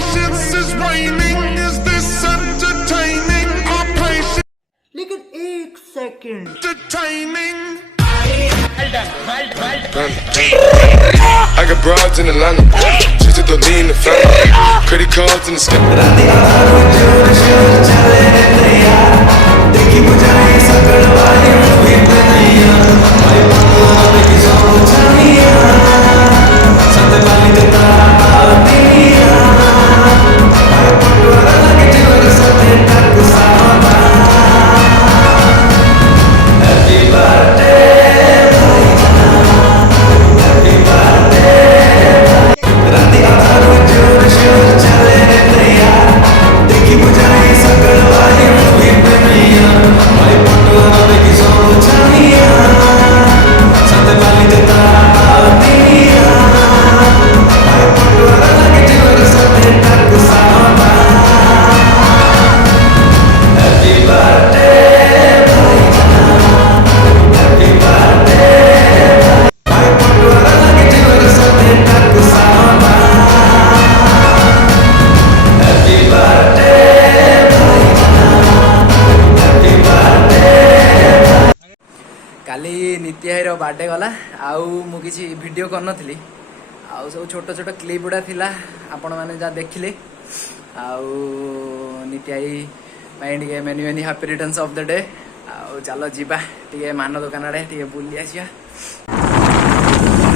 patience is waning. Is this entertaining? Our patience लेकिन एक second entertaining. I got broads in Atlanta, just to throw in the family. Credit cards in the sky. Kali Nitya भाईर birthday गला आउ मु किसी video कर नथली आउ सब छोट छोट क्लिप गुड़ा थिला आपण माने जा देखिले आउ नित्या भाई टिके many many happy returns of the day आउ चलो जीवा टिके मान दुकान आड़े टिके बुली आसिया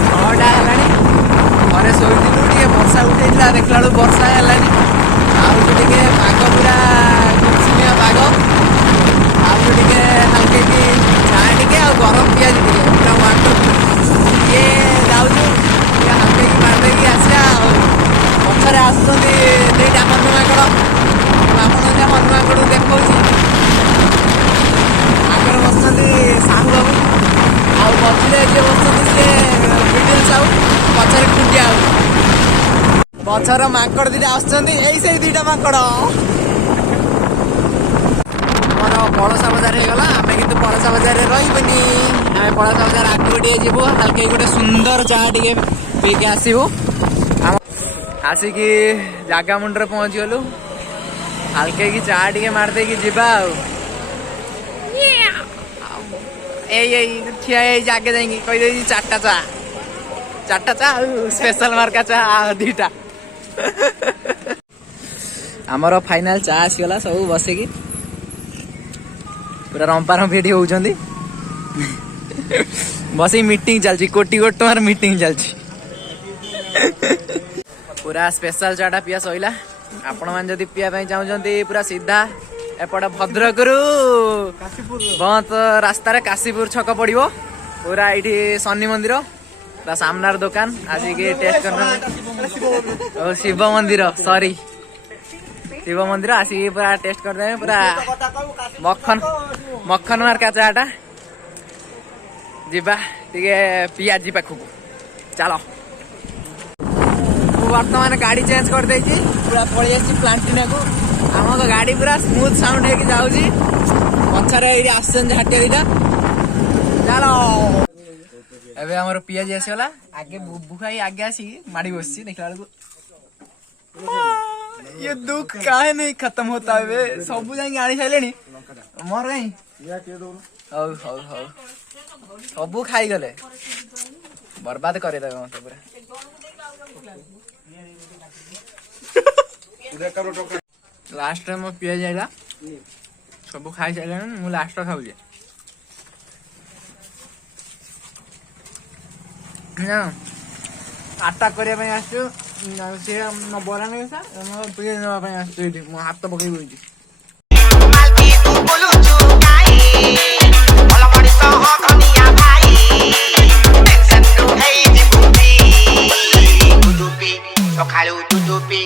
छटा हेलानी घरे शोइथिलु टिके वर्षा उठेइला देखला बेलु वर्षा हेलानी आउ टिके पाग पूरा कुचिनिया पाग आउ टिके हल्के की चाय टिके आ गरम पियाज टिके पूरा वाटर ये जाउछु ये हल्के की मार देकी आसिया पछरे आसुछन्ती देटा मनुमाकड़ आपण जा मनुमाकड़ देखौछि आगर बसछन्ती साहू बाबू आउ पछरे जे बसछन्ती से वीडियो साहू पछरे कुटिया आउ पछर माकड़ दिटा आसछन्ती एई से दिटा माकड़ पड़सा बजार हो गला आमे किंतु पड़सा बजार रे रहिबनी आमे पड़सा बजार आगु टिके जीवो हल्के गोटे सुंदर चाह टिके पी के आसीबो आसिकी जागा मुंडरे पहुंच गलु हल्के की चाह टिके मार दे की जीवा ए ठिया जागे जाएंगी कहि दे चारटा चा स्पेशल मार्का चा दीटा हमर फाइनल चा आसीगला सब बसिकी पूरा रंपा रंपी एठी होउछन्ती बस मीटिंग चलची कोटी कोटी तुम्हार मीटिंग चलची पूरा स्पेशल चाटा पिया सइला आपण मान जदी पिया पई चाहुछन्ती पूरा सीधा एपट भद्रक रु बहुत रास्ता रे काशीपुर छक पड़िबो पूरा एठी शनि मंदिर पूरा सामनार दुकान आज के टेस्ट करना शिव मंदिर सॉरी शिव मंदिर आसिक पूरा टेस्ट करदे पूरा मक्खन मार्का चाटा जीवा टिके पियाजी पाखु चलो वर्तमान गाड़ी चेंज कर देछि पूरा पळि आछि प्लांटिना को हम तो गाड़ी पूरा स्मूथ साउंड है कि जाउछि पछरे एरी आसन हाटिया दिटा चलो एबे हमर पियाजी आसीला आगे बुबु खाई आगे आसी माडी बसछि देखला को ये दुख काहे नहीं खत्म होता है सब जाएंगे आनी सारे मोर कहीं सब खाई गले बर्बाद करे मत पूरा लास्ट टाइम पिया जाइला सब खाई सारे मु लास्ट खाऊ आटा करने आसु से बरा नहीं पिए ना हाथ पकड़ बोलती Kalau tutupi